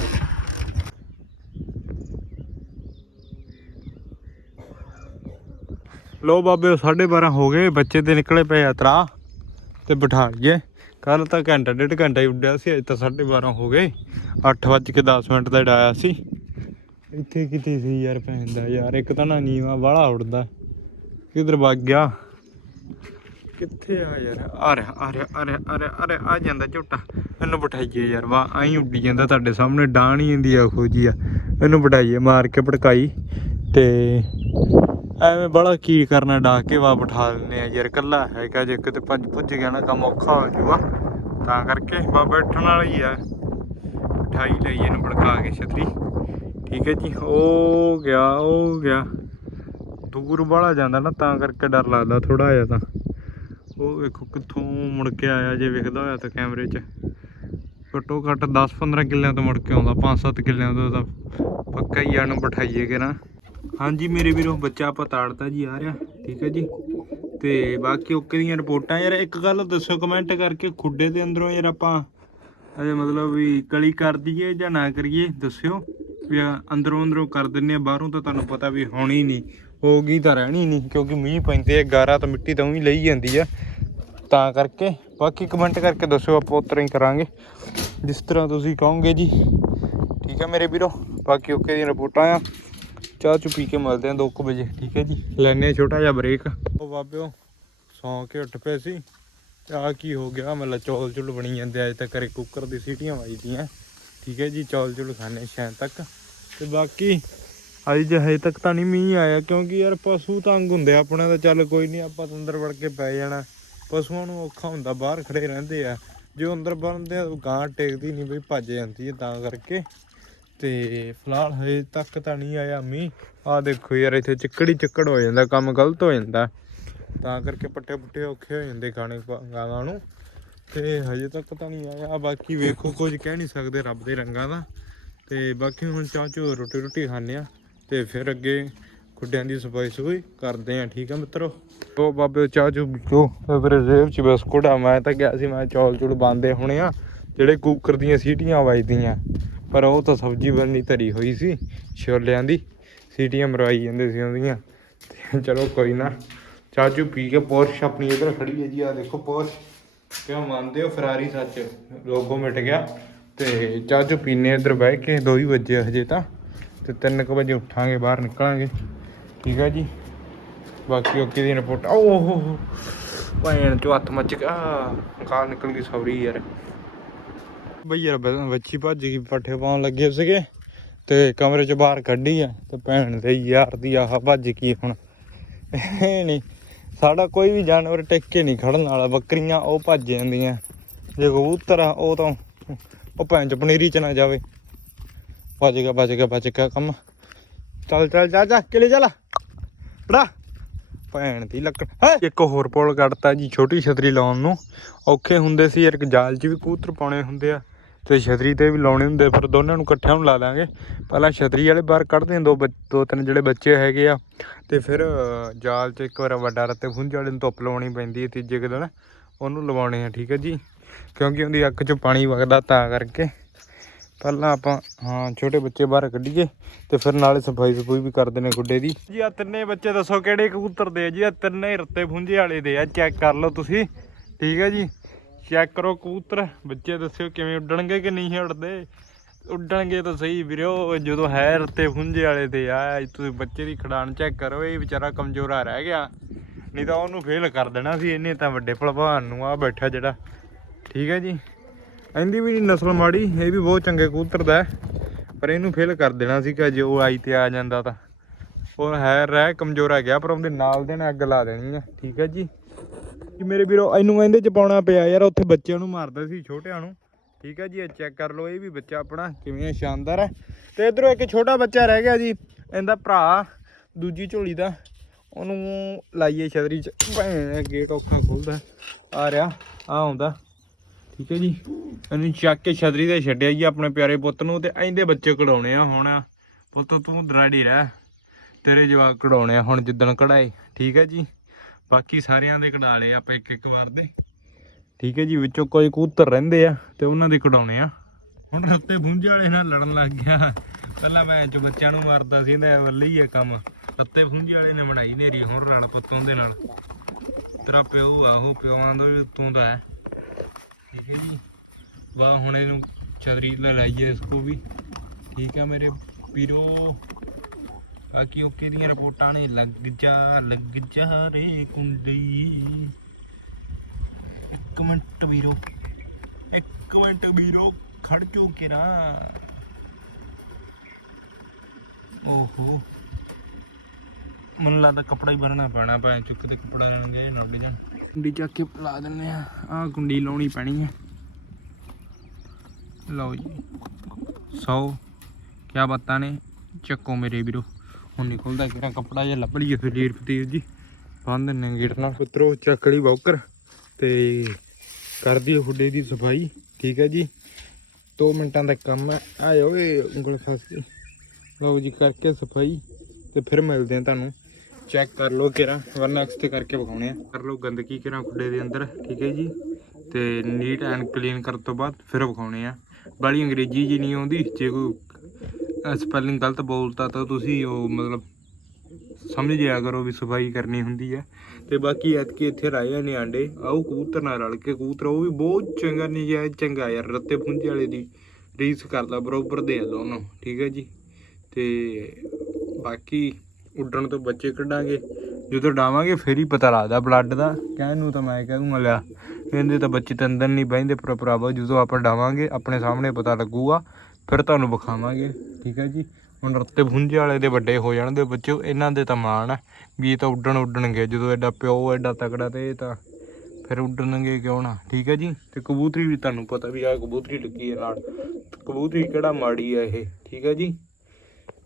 ਲੋ ਬਾਬੇ 12:30 ਹੋ ਗਏ। ਬੱਚੇ ਤੇ ਨਿਕਲੇ ਪਏ ਆ ਤਰਾ ਤੇ ਬਿਠਾ ਲਈਏ। ਕੱਲ ਤਾਂ ਘੰਟਾ, ਡੇਢ ਘੰਟਾ ਹੀ ਉੱਡਿਆ ਸੀ, ਅੱਜ ਤਾਂ 12:30 ਹੋ ਗਏ। 8:10 ਮਿੰਟ ਦਾ ਡਾਇਆ ਸੀ। ਇੱਥੇ ਕਿਤੇ ਸੀ ਯਾਰ ਪੈਂਦਾ ਯਾਰ ਇੱਕ ਤਾਂ ਨਾ ਨੀਵਾ ਬਾਹਲਾ ਉੱਡਦਾ। ਕਿਧਰ ਵਗ ਗਿਆ? ਕਿੱਥੇ ਆ ਯਾਰ? ਆ ਰਿਹਾ ਆ ਰਿਹਾ ਆ ਰਿਹਾ ਆ ਰਿਹਾ ਆ ਰਿਹਾ, ਆ ਜਾਂਦਾ ਝੋਟਾ। ਇਹਨੂੰ ਬਿਠਾਈਏ ਯਾਰ ਵਾ ਆਈ ਉੱਡੀ ਜਾਂਦਾ ਤੁਹਾਡੇ ਸਾਹਮਣੇ ਡਾਣ ਹੀ ਜਾਂਦੀ ਆ ਖੋਜੀ ਆ। ਇਹਨੂੰ ਬਿਠਾਈਏ, ਮਾਰ ਕੇ ਭੜਕਾਈ ਤੇ ਐਵੇਂ ਬੜਾ ਕੀ ਕਰਨਾ ਡਾ ਕੇ ਵਾ ਬਿਠਾ ਲੈਨੇ ਆ ਯਾਰ ਕੱਲਾ ਹੈਗਾ ਜੇ ਕਿਤੇ ਭੱਜ ਪੁੱਜ ਗਿਆ ਨਾ ਕੰਮ ਔਖਾ ਹੋ ਜੂਗਾ ਤਾਂ ਕਰਕੇ ਵਾ ਬੈਠਣ ਵਾਲਾ ਹੀ ਆ। ਬਿਠਾਈ ਲਈ ਇਹਨੂੰ ਭੜਕਾ ਕੇ ਛਤਰੀ। ਠੀਕ ਹੈ ਜੀ ਉਹ ਗਿਆ ਉਹ ਗਿਆ। ਦੂਰ ਬਾਹਲਾ ਜਾਂਦਾ ਨਾ, ਤਾਂ ਕਰਕੇ ਡਰ ਲੱਗਦਾ ਥੋੜਾ ਜਿਹਾ ਤਾਂ। ਉਹ ਵੇਖੋ ਕਿੱਥੋਂ ਮੁੜ ਕੇ ਆਇਆ, ਜੇ ਵੇਖਦਾ ਹੋਇਆ ਤਾਂ ਕੈਮਰੇ 'ਚ। ਘੱਟੋ ਘੱਟ 10-15 ਕਿੱਲਿਆਂ ਤੋਂ ਮੁੜ ਕੇ ਆਉਂਦਾ 5-7 ਕਿੱਲਿਆਂ ਤੋਂ ਤਾਂ ਪੱਕਾ ਹੀ ਆ ਨੂੰ ਬਿਠਾਈਏ ਕਿ ਨਾ। ਹਾਂਜੀ ਮੇਰੇ ਵੀਰੋ, ਬੱਚਾ ਆਪਾਂ ਤਾੜਤਾ ਜੀ ਆ ਰਿਹਾ, ਠੀਕ ਹੈ ਜੀ। ਤੇ ਬਾਕੀ ਓਕੇ ਦੀਆਂ ਰਿਪੋਰਟਾਂ, ਯਾਰ ਇੱਕ ਗੱਲ ਦੱਸੋ ਕਮੈਂਟ ਕਰਕੇ ਖੁੱਡੇ ਦੇ ਅੰਦਰੋਂ ਯਾਰ ਆਪਾਂ ਅਜੇ ਮਤਲਬ ਵੀ ਕਲੀ ਕਰ ਦਈਏ ਜਾਂ ਨਾ ਕਰੀਏ, ਦੱਸਿਓ। ਵੀ ਅੰਦਰੋਂ ਅੰਦਰੋਂ ਕਰ ਦਿੰਨੇ ਆ, ਬਾਹਰੋਂ ਤਾਂ ਤੁਹਾਨੂੰ ਪਤਾ ਵੀ ਹੋਣੀ ਨਹੀਂ ਹੋਗੀ ਤਾਂ ਰਹਿਣੀ ਨਹੀਂ ਕਿਉਂਕਿ ਮੀਂਹ ਪੈਂਦੇ ਆ, ਗਾਰਾ ਤਾਂ ਮਿੱਟੀ ਤਾਂ ਉਹੀ ਲਈ ਜਾਂਦੀ ਆ। ਤਾਂ ਕਰਕੇ ਬਾਕੀ ਕਮੈਂਟ ਕਰਕੇ ਦੱਸਿਓ, ਆਪਾਂ ਉਸ ਹੀ ਕਰਾਂਗੇ। ਜਿਸ ਤਰ੍ਹਾਂ ਤੁਸੀਂ ਕਹੋਗੇ ਜੀ, ਠੀਕ ਹੈ ਮੇਰੇ ਵੀਰੋ, ਬਾਕੀ ਓਕੇ ਦੀਆਂ ਰਿਪੋਰਟਾਂ ਆ। ਚਾਹ ਚੁ ਪੀ ਕੇ ਮਿਲਦੇ ਆ 2 ਵਜੇ, ਠੀਕ ਹੈ ਜੀ? ਲੈਨੇ ਆ ਛੋਟਾ ਜਿਹਾ ਬ੍ਰੇਕ ਉਹ ਬਾਬਿਓ, ਸੌਂ ਕੇ ਉੱਠ ਪਏ ਸੀ। ਤੇ ਆ ਕੀ ਹੋ ਗਿਆ? ਮਤਲਬ ਚੌਲ ਚੁਲ ਬਣੀ ਜਾਂਦੇ ਅਜੇ ਤੱਕ ਕਰੇ ਕੁੱਕਰ ਦੀ ਸੀਟੀਆਂ ਵੱਜਦੀਆਂ। ਠੀਕ ਹੈ ਜੀ, ਚੌਲ ਚੁਲ ਖਾਣੇ ਸ਼ਾਮ ਤੱਕ। ਤੇ ਬਾਕੀ ਅੱਜ ਜੇ ਹਜੇ ਤੱਕ ਤਾਂ ਨਹੀਂ ਮੀਂਹ ਆਇਆ, ਕਿਉਂਕਿ ਯਾਰ ਪਸ਼ੂ ਤੰਗ ਹੁੰਦੇ ਆ ਆਪਣੇ ਤਾਂ। ਚੱਲ ਕੋਈ ਨਹੀਂ, ਆਪਾਂ ਤਾਂ ਅੰਦਰ ਵੜ ਕੇ ਪੈ ਜਾਣਾ। ਪਸ਼ੂਆਂ ਨੂੰ ਔਖਾ ਹੁੰਦਾ, ਬਾਹਰ ਖੜੇ ਰਹਿੰਦੇ ਆ। ਜੇ ਅੰਦਰ ਬੰਦੇ ਆ ਗਾਂ ਟੇਕਦੀ ਨਹੀਂ, ਬਈ ਭੱਜ ਜਾਂਦੀ ਹੈ ਤਾਂ ਕਰਕੇ। ਤੇ ਫਿਲਹਾਲ ਹਜੇ ਤੱਕ ਤਾਂ ਨਹੀਂ ਆਇਆ ਮੀਂਹ। ਆ ਦੇਖੋ ਯਾਰ, ਇੱਥੇ ਚਿੱਕੜ ਹੀ ਚਿੱਕੜ ਹੋ ਜਾਂਦਾ, ਕੰਮ ਗਲਤ ਹੋ ਜਾਂਦਾ। ਤਾਂ ਕਰਕੇ ਪੱਟੇ ਪੁੱਟੇ ਔਖੇ ਹੋ ਜਾਂਦੇ ਖਾਣੇ ਗਾਵਾਂ ਨੂੰ। ਤੇ ਹਜੇ ਤੱਕ ਤਾਂ ਨਹੀਂ ਆਇਆ। ਬਾਕੀ ਵੇਖੋ, ਕੁਝ ਕਹਿ ਨਹੀਂ ਸਕਦੇ ਰੱਬ ਦੇ ਰੰਗਾਂ ਦਾ। ਤੇ ਬਾਕੀ ਹੁਣ ਚਾਹ ਚੋ ਰੋਟੀ ਰੋਟੀ ਖਾਣੇ ਆ ਤੇ ਫਿਰ ਅੱਗੇ ਖੁੱਡਿਆਂ ਦੀ ਸਫ਼ਾਈ ਸੁਈ ਕਰਦੇ ਆ ਠੀਕ ਆ ਮਿੱਤਰੋ? ਉਹ ਬਾਬੇ ਚਾਹ ਚੋ ਪੀਓ। ਤੇ ਫਿਰ ਜੇਬ ਚ ਬਿਸਕੁਟ ਆ, ਮੈਂ ਤਾਂ ਗਿਆ ਸੀ, ਮੈਂ ਚੌਲ ਚੁਲ ਬੰਦੇ ਹੋਣੇ ਆ, ਜਿਹੜੇ ਕੁੱਕਰ ਦੀਆਂ ਸੀਟੀਆਂ ਵੱਜਦੀਆਂ। ਪਰ ਉਹ ਤਾਂ ਸਬਜ਼ੀ ਬਣਨੀ ਧਰੀ ਹੋਈ ਸੀ, ਛੋਲਿਆਂ ਦੀ। ਸੀਟੀਆਂ ਮਰਵਾਈ ਜਾਂਦੇ ਸੀ ਉਹਦੀਆਂ। ਤੇ ਚਲੋ ਕੋਈ ਨਾ ਚਾਹ ਚੂ ਪੀ ਕੇ ਪੋਰਸ਼ ਆਪਣੀ ਇਧਰ ਖੜੀ ਹੈ ਜੀ ਆ ਦੇਖੋ ਪੋਰਸ਼ ਕਿਉਂ ਮੰਨਦੇ ਹੋ ਫਰਾਰੀ ਸੱਚ? ਲੋਗੋ ਮਿਟ ਗਿਆ। ਤੇ ਚਾਹ ਚੂ ਪੀਨੇ ਇਧਰ ਬਹਿ ਕੇ 2 ਹੀ ਵਜੇ ਹਜੇ ਤਾਂ। ਤੇ 3 ਵਜੇ ਉੱਠਾਂਗੇ, ਬਾਹਰ ਨਿਕਲਾਂਗੇ। ਠੀਕ ਹੈ ਜੀ। ਬਾਕੀ ਓਕੇ ਦੀ ਰਿਪੋਰਟ। ਓ ਹੋ ਹੋ ਭੈਣ ਚੋ ਹੱਥ ਮੱਚ ਗਿਆ ਗਾਲ ਨਿਕਲ ਗਈ ਸੌਰੀ ਯਾਰ। ਬਈ ਯਾਰ ਬ- ਬੱਚੀ ਭੱਜ ਗਈ, ਪੱਠੇ ਪਾਉਣ ਲੱਗੇ ਸੀਗੇ ਤੇ ਕਮਰੇ ਚ ਬਾਹਰ ਕੱਢੀ ਆ ਤੇ ਭੈਣ ਦੇ ਯਾਰ ਦੀ ਆਹ ਭੱਜ ਗਈ ਹੁਣ। ਇਹ ਨਹੀਂ ਸਾਡਾ ਕੋਈ ਵੀ ਜਾਨਵਰ ਟਿਕ ਕੇ ਨਹੀਂ ਖੜਨ ਵਾਲਾ, ਬੱਕਰੀਆਂ ਉਹ ਭੱਜ ਜਾਂਦੀਆਂ। ਜੇ ਕਬੂਤਰ ਆ, ਉਹ ਤਾਂ ਉਹ ਭੈਣ ਚ ਪਨੀਰੀ ਚ ਨਾ ਜਾਵੇ। ਭੱਜ ਗਿਆ ਭੱਜ ਗਿਆ ਭੱਜ ਗਿਆ ਕੰਮ। ਚੱਲ ਚੱਲ, ਜਾ ਜਾ, ਕਿਲੇ ਚੱਲ। ਬੜਾ ਭੈਣ ਦੀ ਲੱਕੜ। ਹੈ? ਇੱਕ ਹੋਰ ਪੁਲ ਕੱਢਤਾ ਜੀ, ਛੋਟੀ ਛਤਰੀ ਲਾਉਣ ਨੂੰ। ਔਖੇ ਹੁੰਦੇ ਸੀ ਯਾਰ, ਇੱਕ ਜਾਲ 'ਚ ਵੀ ਕਬੂਤਰ ਪਾਉਣੇ ਹੁੰਦੇ ਆ। ਤੇ ਛਤਰੀ ਤੇ ਵੀ ਲਾਉਣੇ ਹੁੰਦੇ, ਫਿਰ ਦੋਨਾਂ ਨੂੰ ਇਕੱਠਿਆਂ ਨੂੰ ਲਾ ਦਾਂਗੇ ਪਹਿਲਾਂ ਛਤਰੀ ਵਾਲੇ ਬਾਹਰ ਕੱਢਦੇ ਆ ਦੋ ਬੱਚ- ਦੋ ਤਿੰਨ ਜਿਹੜੇ ਬੱਚੇ ਹੈਗੇ ਆ। ਤੇ ਫਿਰ ਜਾਲ 'ਚ ਇੱਕ ਵਾਰ ਵੱਡਾ ਰੱਤੇ ਫੁੰਝ ਵਾਲੇ ਨੂੰ ਧੁੱਪ ਲਵਾਉਣੀ ਪੈਂਦੀ ਹੈ ਤੀਜੇ ਕੁ ਦਿਨ, ਉਹਨੂੰ ਲਵਾਉਣੇ ਆ, ਠੀਕ ਹੈ ਜੀ? ਕਿਉਂਕਿ ਉਹਦੀ ਅੱਖ 'ਚ ਪਾਣੀ ਵਗਦਾ ਤਾਂ ਕਰਕੇ। ਪਹਿਲਾਂ ਆਪਾਂ, ਹਾਂ, ਛੋਟੇ ਬੱਚੇ ਬਾਹਰ ਕੱਢੀਏ ਤੇ ਫਿਰ ਨਾਲੇ ਸਫ਼ਾਈ ਸਫੂਈ ਵੀ ਕਰਦੇ ਨੇ ਗੁੱਡੇ ਦੀ। ਜੀ ਆ ਤਿੰਨੇ ਬੱਚੇ ਦੱਸੋ ਕਿਹੜੇ ਕਬੂਤਰ ਦੇ ਆ ਜੀ? ਆ ਤਿੰਨੇ ਰੱਤੇ ਫੁੰਝੇ ਵਾਲੇ ਦੇ ਆ, ਚੈੱਕ ਕਰ ਲਓ ਤੁਸੀਂ, ਠੀਕ ਹੈ ਜੀ? ਚੈੱਕ ਕਰੋ ਕਬੂਤਰ। ਬੱਚੇ ਦੱਸਿਓ ਕਿਵੇਂ ਉੱਡਣਗੇ ਕਿ ਨਹੀਂ ਉੱਡਦੇ। ਉੱਡਣਗੇ ਤਾਂ ਸਹੀ ਵੀਰੋ, ਜਦੋਂ ਹੈ ਰੱਤੇ ਫੁੰਝੇ ਵਾਲੇ 'ਤੇ ਆ ਤੁਸੀਂ ਬੱਚੇ ਦੀ ਖੜਾਨ ਚੈੱਕ ਕਰੋ, ਇਹ ਵਿਚਾਰਾ ਕਮਜ਼ੋਰਾ ਰਹਿ ਗਿਆ। ਨਹੀਂ ਤਾਂ ਉਹਨੂੰ ਫੇਲ ਕਰ ਦੇਣਾ ਸੀ, ਇਹਨੇ ਤਾਂ ਵੱਡੇ ਭਲਵਾਨ ਨੂੰ ਆ ਬੈਠਾ ਜਿਹੜਾ। ਠੀਕ ਹੈ ਜੀ। ਇਹਦੀ ਵੀ ਨਸਲ ਮਾੜੀ, ਇਹ ਵੀ ਬਹੁਤ ਚੰਗੇ ਕਬੂਤਰ ਦਾ ਪਰ ਇਹਨੂੰ ਫੇਲ ਕਰ ਦੇਣਾ ਸੀ ਕਿ ਜੇ ਉਹ ਆਈ ਤੇ ਆ ਜਾਂਦਾ ਤਾਂ। ਉਹ ਹੈ ਰਹਿ, ਕਮਜ਼ੋਰ ਆ ਗਿਆ, ਪਰ ਉਹਦੇ ਨਾਲ ਦੇ ਨੇ ਅੱਗ ਲਾ ਦੇਣੀ ਆ। ਠੀਕ ਹੈ ਜੀ। ਕਿ ਮੇਰੇ ਵੀਰੋ, ਇਹਨੂੰ ਇਹਦੇ ਚ ਪਾਉਣਾ ਪਿਆ ਯਾਰ, ਉੱਥੇ ਬੱਚਿਆਂ ਨੂੰ ਮਾਰਦਾ ਸੀ, ਛੋਟਿਆਂ ਨੂੰ। ਠੀਕ ਹੈ ਜੀ, ਇਹ ਚੈੱਕ ਕਰ ਲਓ, ਇਹ ਵੀ ਬੱਚਾ ਆਪਣਾ ਕਿਵੇਂ ਸ਼ਾਨਦਾਰ ਹੈ ਤੇ ਇਧਰੋਂ ਇੱਕ ਛੋਟਾ ਬੱਚਾ ਰਹਿ ਗਿਆ ਜੀ, ਇਹਦਾ ਭਰਾ, ਦੂਜੀ ਝੋਲੀ ਦਾ। ਉਹਨੂੰ ਲਾਈਏ ਛਤਰੀ ਚ। ਭੈਣ ਗੇਟ ਔਖਾ ਖੁੱਲਦਾ। ਆ ਰਿਹਾ, ਆ ਆਉਂਦਾ। ਠੀਕ ਹੈ ਜੀ, ਇਹਨੂੰ ਚੱਕ ਕੇ ਛਤਰੀ ਤੇ ਛੱਡਿਆ ਜੀ ਆਪਣੇ ਪਿਆਰੇ ਪੁੱਤ ਨੂੰ ਤੇ ਇਹਦੇ ਬੱਚੇ ਕਢਾਉਣੇ ਆ ਹੁਣ। ਪੁੱਤ, ਤੂੰ ਦਰਾੜੀ ਰਹਿ। ਤੇਰੇ ਜਵਾਕ ਕਢਾਉਣੇ ਆ ਹੁਣ, ਜਿੱਦਣ ਕਢਾਏ। ਠੀਕ ਹੈ ਜੀ। ਬਾਕੀ ਸਾਰਿਆਂ ਦੇ ਕਢਾ ਲਏ ਆਪਾਂ ਇੱਕ ਇੱਕ ਵਾਰ ਦੇ। ਠੀਕ ਹੈ ਜੀ ਵਿੱਚੋਂ ਕੋਈ ਕਬੂਤਰ ਰਹਿੰਦੇ ਆ ਤੇ ਉਹਨਾਂ ਦੇ ਕਢਾਉਣੇ ਆ। ਹੁਣ ਰੱਤੇ ਭੁੰਜੇ ਵਾਲੇ ਨਾਲ ਲੜਨ ਲੱਗ ਗਿਆ। ਪਹਿਲਾਂ ਮੈਂ ਚ ਬੱਚਿਆਂ ਨੂੰ ਮਾਰਦਾ ਸੀ ਇਹਦਾ ਵੱਲੇ ਹੀ ਆ ਕੰਮ। ਰੱਤੇ ਭੁੰਜੇ ਵਾਲੇ ਨੇ ਬਣਾਈ ਨੇਰੀ ਹੁਣ ਰਣ ਪੱਤੋਂ ਦੇ ਨਾਲ। ਤੇਰਾ ਪਿਓ ਆ ਉਹ ਪਿਓਾਂ ਦਾ ਵੀ ਤੂੰ ਦਾ ਹੈ। ਠੀਕ ਹੈ ਜੀ। ਵਾਹ ਹੁਣ ਇਹਨੂੰ ਛਤਰੀ ਤੇ ਲਾਈਏ ਇਸਕੋ ਵੀ। ਠੀਕ ਹੈ ਮੇਰੇ ਵੀਰੋ। ਬਾਕੀ ਓਕੇ ਦੀਆਂ ਰਿਪੋਰਟਾਂ ਨੇ ਲੱਗ ਜਾ ਲੱਗ ਜਾ ਰੇ ਕੁੰਡੀ। ਇੱਕ ਮਿੰਟ ਵੀਰੋ, ਇੱਕ ਮਿੰਟ ਵੀਰੋ, ਖੜ ਜੋ ਕੇ ਨਾ ਓਹੋ। ਮੈਨੂੰ ਲੱਗਦਾ ਕੱਪੜਾ ਹੀ ਬੰਨਣਾ ਪੈਣਾ ਭੈਣ ਚੁੱਕ ਤੇ ਕੱਪੜਾ ਲੈਣ ਗਏ ਨੱਡ ਜਾਣ। ਕੁੰਡੀ ਚੱਕ ਕੇ ਲਾ ਦਿੰਨੇ ਆ। ਆਹ ਕੁੰਡੀ ਲਾਉਣੀ ਪੈਣੀ ਹੈ ਲਓ ਜੀ। ਸੌ। ਕਿਆ ਬਾਤਾਂ ਨੇ? ਚੱਕੋ ਮੇਰੇ ਵੀਰੋ। ਹੁਣ ਨਿਕਲਦਾ ਕਿਹੜਾ ਕੱਪੜਾ ਜਿਹਾ ਲੱਭ ਲਈਏ ਫਿਰ ਲੀਰ ਫਤੀਰ ਜੀ। ਬੰਨ ਦਿੰਨੇ ਗੇਟ ਨਾਲ। ਪੁੱਤਰੋ, ਚੱਕ ਲਈ ਬੌਕਰ ਤੇ ਕਰ ਹੁੱਡੇ ਦੀ ਸਫ਼ਾਈ, ਠੀਕ ਹੈ ਜੀ। 2 ਮਿੰਟਾਂ ਦਾ ਕੰਮ ਹੈ। ਆਏ ਓਏ ਉਂਗਲ ਫਸ ਗਈ ਲਓ ਜੀ, ਕਰਕੇ ਸਫ਼ਾਈ ਤੇ ਫਿਰ ਮਿਲਦੇ ਆ ਤੁਹਾਨੂੰ। ਚੈੱਕ ਕਰ ਲਓ ਕਿਰਾ ਵਨ ਤੇ ਕਰਕੇ ਵਿਖਾਉਣੇ ਆ। ਕਰ ਲਓ ਗੰਦਗੀ ਕਿਰਾ ਖੁੱਡੇ ਦੇ ਅੰਦਰ, ਠੀਕ ਹੈ ਜੀ। ਤੇ ਨੀਟ ਐਂਡ ਕਲੀਨ ਕਰਨ ਤੋਂ ਬਾਅਦ ਫਿਰ ਵਿਖਾਉਣੇ ਆ। ਬਾਲੀ ਅੰਗਰੇਜ਼ੀ ਜੀ ਨਹੀਂ ਆਉਂਦੀ, ਜੇ ਕੋਈ ਸਪੈਲਿੰਗ ਗਲਤ ਬੋਲਤਾ ਤਾਂ ਤੁਸੀਂ ਉਹ ਮਤਲਬ ਸਮਝ ਜਿਆ ਕਰੋ ਵੀ ਸਫ਼ਾਈ ਕਰਨੀ ਹੁੰਦੀ ਹੈ। ਤੇ ਬਾਕੀ ਐਤਕੀ ਇੱਥੇ ਰਾਇਆ ਨੇ ਆਂਡੇ ਆਓ ਕਬੂਤਰ ਨਾਲ ਰਲ ਕੇ ਕਬੂਤਰ, ਉਹ ਵੀ ਬਹੁਤ ਚੰਗਾ ਨਜਾਇਜ਼ ਚੰਗਾ ਯਾਰ, ਰੱਤੇ ਪੁੰਜੇ ਵਾਲੇ ਦੀ ਰੀਸ ਕਰਦਾ, ਬਰੋਬਰ ਦੇ ਆ ਦੋਨੋਂ, ਠੀਕ ਹੈ ਜੀ। ਤੇ ਬਾਕੀ ਉੱਡਣ ਤੋਂ ਬੱਚੇ ਕੱਢਾਂਗੇ। ਜਦੋਂ ਡਾਵਾਂਗੇ, ਫੇਰ ਹੀ ਪਤਾ ਲੱਗਦਾ ਬਲੱਡ ਦਾ। ਕਹਿਣ ਨੂੰ ਤਾਂ ਮੈਂ ਕਹੂੰਗਾ, ਲਿਆ। ਕਹਿੰਦੇ ਤਾਂ ਬੱਚੇ ਤਾਂ ਨਹੀਂ ਬਹਿੰਦੇ, ਪਰ ਭਰਾਵਾ, ਜਦੋਂ ਆਪਾਂ ਡਾਵਾਂਗੇ, ਆਪਣੇ ਸਾਹਮਣੇ ਪਤਾ ਲੱਗੂਗਾ ਫਿਰ ਤੁਹਾਨੂੰ ਵਿਖਾਵਾਂਗੇ, ਠੀਕ ਹੈ ਜੀ। ਹੁਣ ਰੱਤੇ ਭੁੰਜੇ ਵਾਲੇ ਦੇ ਵੱਡੇ ਹੋ ਜਾਣਦੇ ਬੱਚੇ ਇਹਨਾਂ ਦੇ ਤਾਂ ਮਾਣ ਹੈ ਵੀ ਇਹ ਤਾਂ ਉੱਡਣ ਉੱਡਣਗੇ, ਜਦੋਂ ਐਡਾ ਪਿਓ, ਐਡਾ ਤਕੜਾ ਤੇ ਇਹ ਤਾਂ ਫਿਰ ਉੱਡਣਗੇ ਕਿਉਂ ਨਾ, ਠੀਕ ਹੈ ਜੀ। ਤੇ ਕਬੂਤਰੀ ਵੀ ਤੁਹਾਨੂੰ ਪਤਾ ਵੀ ਆ ਕਬੂਤਰੀ ਲੱਗੀ ਹੈ ਨਾਲ। ਕਬੂਤਰੀ ਕਿਹੜਾ ਮਾੜੀ ਆ ਇਹ, ਠੀਕ ਹੈ ਜੀ।